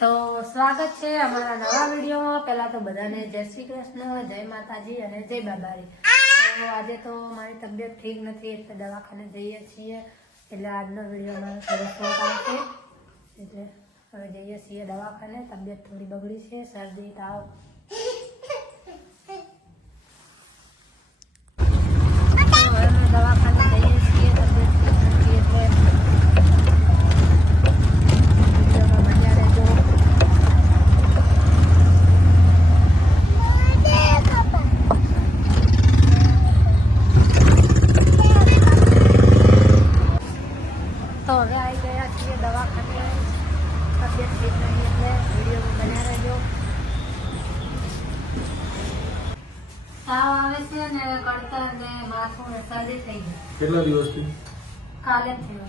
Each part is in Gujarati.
તો સ્વાગત છે અમારા નવા વિડીયોમાં। પહેલા તો બધાને જય શ્રી કૃષ્ણ, જય માતાજી અને જય બાબારી। તો આજે તો મારી તબિયત ઠીક નથી એટલે દવાખાને જઈએ છીએ, એટલે આજનો વિડીયો અમારો થોડો શોર્ટ આવશે। એટલે હવે જઈએ છીએ દવાખાને। તબિયત થોડી બગડી છે, શરદી તાવ। દવાખાને જઈએ છીએ, તબિયત ઠીક નથી એટલે તો હવે આવી ગયા છીએ દવાખાને। તબિયત ઠીક નહીં એટલે વિડીયોમાં બન્યા રહેજો। તાવ આવે છે ને કળતર ને માથું ને શરદી થઈ ગઈ। કેટલા દિવસથી? કાલે જ થયો।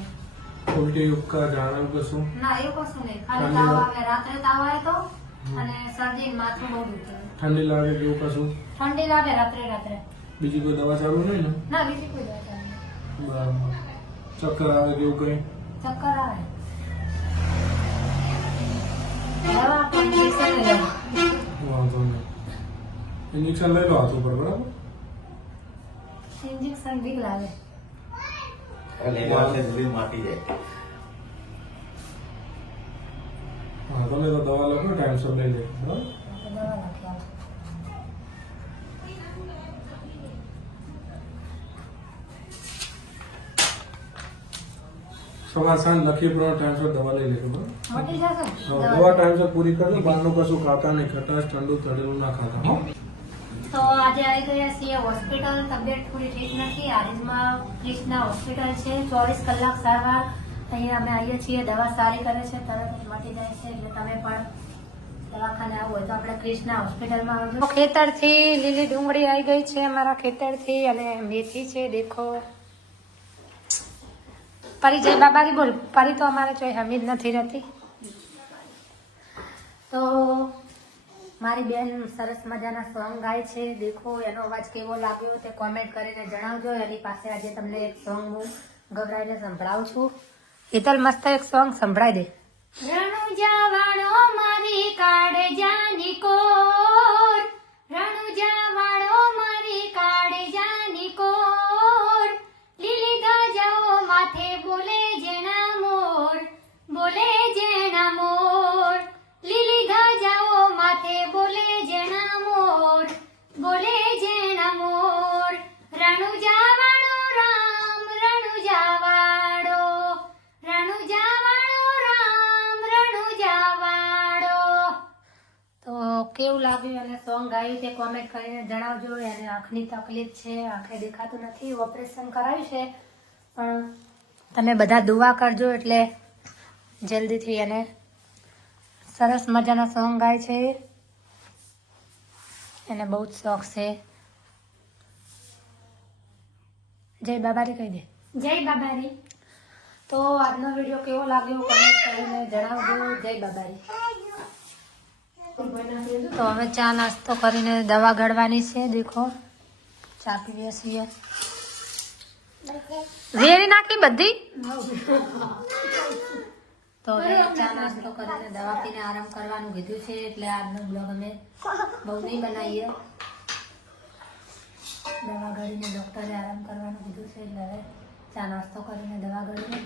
ઉલટી ઉપકા જાણ કશું? ના એવું કશું નહીં, ખાલી તાવ આવે। રાત્રે તાવ આવે તો અને શરદી ને માથું બહુ દુખે। ઠંડી લાગે કે એવું કશું? ઠંડી લાગે રાત્રે। બીજી કોઈ દવા ચાલુ નહીં ને? ના બીજી કોઈ દવા ચાલુ નહીં। બરાબર। ચક્કર આવે કે એવું કઈ? ચક્કર આવે। દવા પણ ઇન્જેક્શન લઈ લો। વાંધો નહીં, ઇન્જેક્શન લઈ લો હાથ ઉપર, બરાબર? ઇન્જેક્શન બીક લાગે। હા, તમે તો દવા લખો ટાઈમસર લઈ લે, બરાબર? દવા લખી આપો। સવાર સાંજ લખી પ્રમાણે ટાઈમસર દવા લઈ લેજો, બરાબર? મટી જશે ને? દવા ટાઈમસર પૂરી કરજો, બહારનું કશું ખાતા નહીં, ખટાશ ઠંડુ તળેલું ના ખાતા, હો? તો આજે આવી ગયા છીએ હોસ્પિટલ। તબિયત થોડી ઠીક નથી। હારીજમાં ક્રિષ્ના હોસ્પિટલ છે, 24 કલાક સારવાર। અહીંયા અમે આવીએ છીએ, દવા સારી કરે છે, તરત જ મટી જાય છે। એટલે તમે પણ દવાખાને આવવું હોય તો આપણે ક્રિષ્ના હોસ્પિટલમાં આવજો। ખેતરથી લીલી ડુંગળી આવી ગઈ છે અમારા ખેતરથી, અને મેથી છે દેખો। પરી જય બાબારી બોલ। પરી તો અમારે જોઈ હમીદ નથી રહેતી। તો મારી બેન સરસ મજાના સોંગ ગાય છે દેખો। એનો અવાજ કેવો લાગ્યો તે કોમેન્ટ કરીને જણાવજો। એની પાસે આજે તમને એક સોંગ હું ગવરાઈને સંભળાવું છું। હેતલ મસ્ત એક સોંગ સંભળાઈ દે। રણુજા વાળો મારી કાળજાની કોર, રણુજા વાળો મારી કાળજાની કોર, લીલી ધજાઓ માથે બોલે જેણા મોર, બોલે જેણા મોર, લીલી ધજાઓ માથે બોલે જેણા મોર, બોલે જેણા મોર, રણુજા વાળો રામ, રણુજા વાળો, રણુજા વાળો રામ, રણુજા વાળો। તો કેવું લાગ્યું અને સોંગ ગાયું તે કોમેન્ટ કરીને જણાવજો। એને આંખની તકલીફ છે, આંખે દેખાતું નથી, ઓપરેશન કરાવ્યું છે, પણ તમે બધા દુઆ કરજો એટલે જલ્દીથી એને સરસ મજાના સોંગ ગાય છે। એને બહુ જ શોખ છે। જય બાબારી કહી દે। જય બાબારી। તો આજનો વિડીયો કેવો લાગ્યો કમેન્ટ કરીને જણાવજો। જય બાબારી। તો હવે ચા નાસ્તો કરીને દવા ગળવાની છે દેખો। ચા પીએ છીએ, વેરી નાખી બધી। તો હવે ચા નાસ્તો કરીને દવા પીને આરામ કરવાનું કીધું છે, એટલે આજનો બ્લોગ અમે બહુ નહીં બનાવીએ। દવા ગળીને ડૉક્ટરે આરામ કરવાનું કીધું છે, એટલે હવે ચા નાસ્તો કરીને દવા ગળીને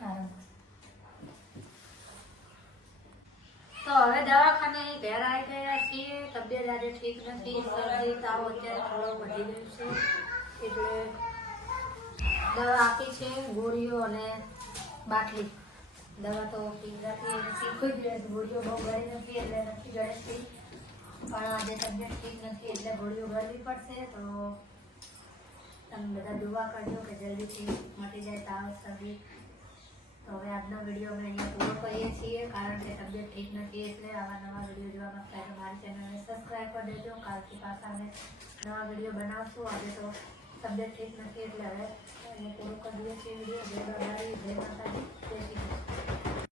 આરામ। તો હવે દવાખાને ઘેર આવી ગયા છીએ। તબિયત આજે ઠીક નથી, શરદી તાવ અત્યારે થોડો વધી ગયું છે, એટલે દવા આપી છે, ગોળીઓ અને બાટલી। દવા તો પીવડાતી શીખવી જ રહે, ગોળીઓ બહુ ગળી નથી એટલે નથી ગળતી, પણ આજે તબિયત ઠીક નથી એટલે ગોળીઓ ગળવી પડશે। તો તમે બધા દુઆ કરજો કે જલ્દીથી મટી જાય તાવ શરદી। તો હવે આજનો વિડીયો અમે અહીંયા પૂરો કરીએ છીએ, કારણ કે તબિયત ઠીક નથી એટલે આવા નવા વિડીયો જોવા માંગતા હોય તો મારી ચેનલને સબસ્ક્રાઈબ કરી દેજો। કાલથી પાછા અમે નવા વિડીયો બનાવશું। આજે તો તબિયત ઠીક નથી એટલે હવે અહીંયા પૂરો કરી દઈએ છીએ વિડીયો। જય બાબારી, જય માતાજી, જય શ્રી કૃષ્ણ।